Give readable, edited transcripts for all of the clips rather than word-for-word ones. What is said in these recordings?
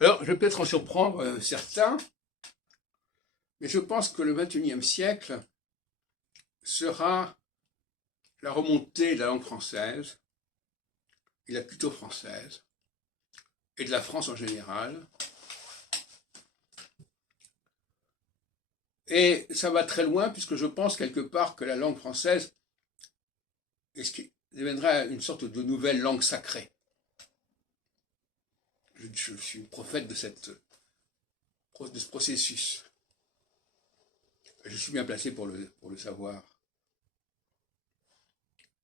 Alors, je vais peut-être en surprendre certains, mais je pense que le XXIe siècle sera la remontée de la langue française, et la culture française, et de la France en général. Et ça va très loin, puisque je pense quelque part que la langue française deviendra une sorte de nouvelle langue sacrée. Je suis prophète de ce processus. Je suis bien placé pour le savoir.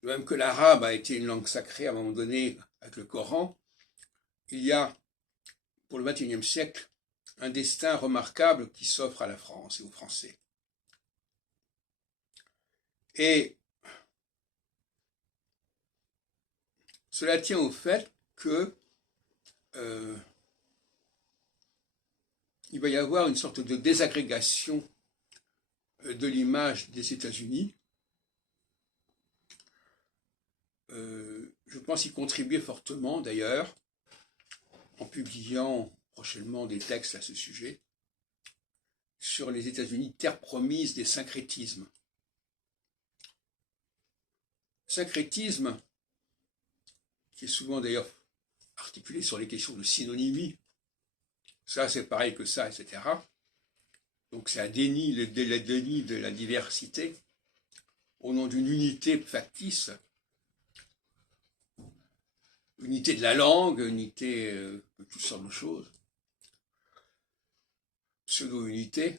De même que l'arabe a été une langue sacrée à un moment donné avec le Coran, il y a, pour le XXIe siècle, un destin remarquable qui s'offre à la France et aux Français. Et cela tient au fait que il va y avoir une sorte de désagrégation de l'image des États-Unis. Je pense y contribuer fortement d'ailleurs, en publiant prochainement des textes à ce sujet, sur les États-Unis, terre promise des syncrétismes. Syncrétisme, qui est souvent d'ailleurs articulé sur les questions de synonymie, ça c'est pareil que ça, etc. Donc c'est un déni, le déni de la diversité, au nom d'une unité factice, unité de la langue, unité de toutes sortes de choses, pseudo-unité,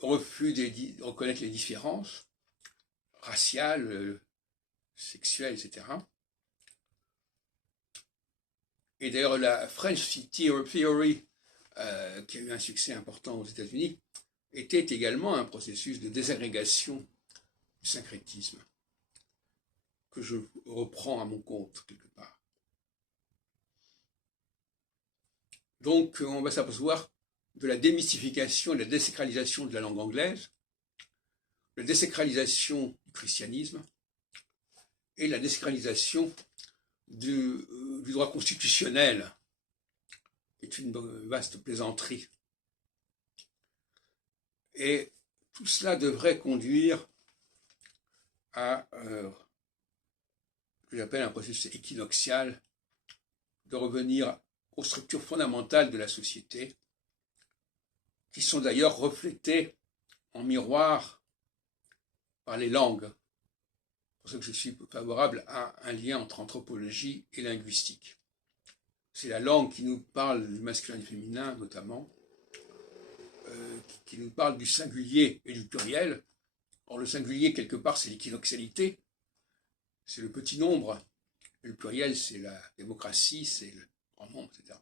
refus de reconnaître les différences raciales, sexuelles, etc. Et d'ailleurs, la French Theory, qui a eu un succès important aux États-Unis, était également un processus de désagrégation du syncrétisme, que je reprends à mon compte quelque part. Donc, on va s'apercevoir de la démystification et de la désacralisation de la langue anglaise, la désacralisation du christianisme et la désacralisation du droit constitutionnel, qui est une vaste plaisanterie. Et tout cela devrait conduire à ce que j'appelle un processus équinoxial, de revenir aux structures fondamentales de la société, qui sont d'ailleurs reflétées en miroir par les langues. C'est pour ça que je suis favorable à un lien entre anthropologie et linguistique. C'est la langue qui nous parle du masculin et du féminin, notamment, qui nous parle du singulier et du pluriel. Or, le singulier, quelque part, c'est l'équinoxialité, c'est le petit nombre. Et le pluriel, c'est la démocratie, c'est le grand nombre, etc.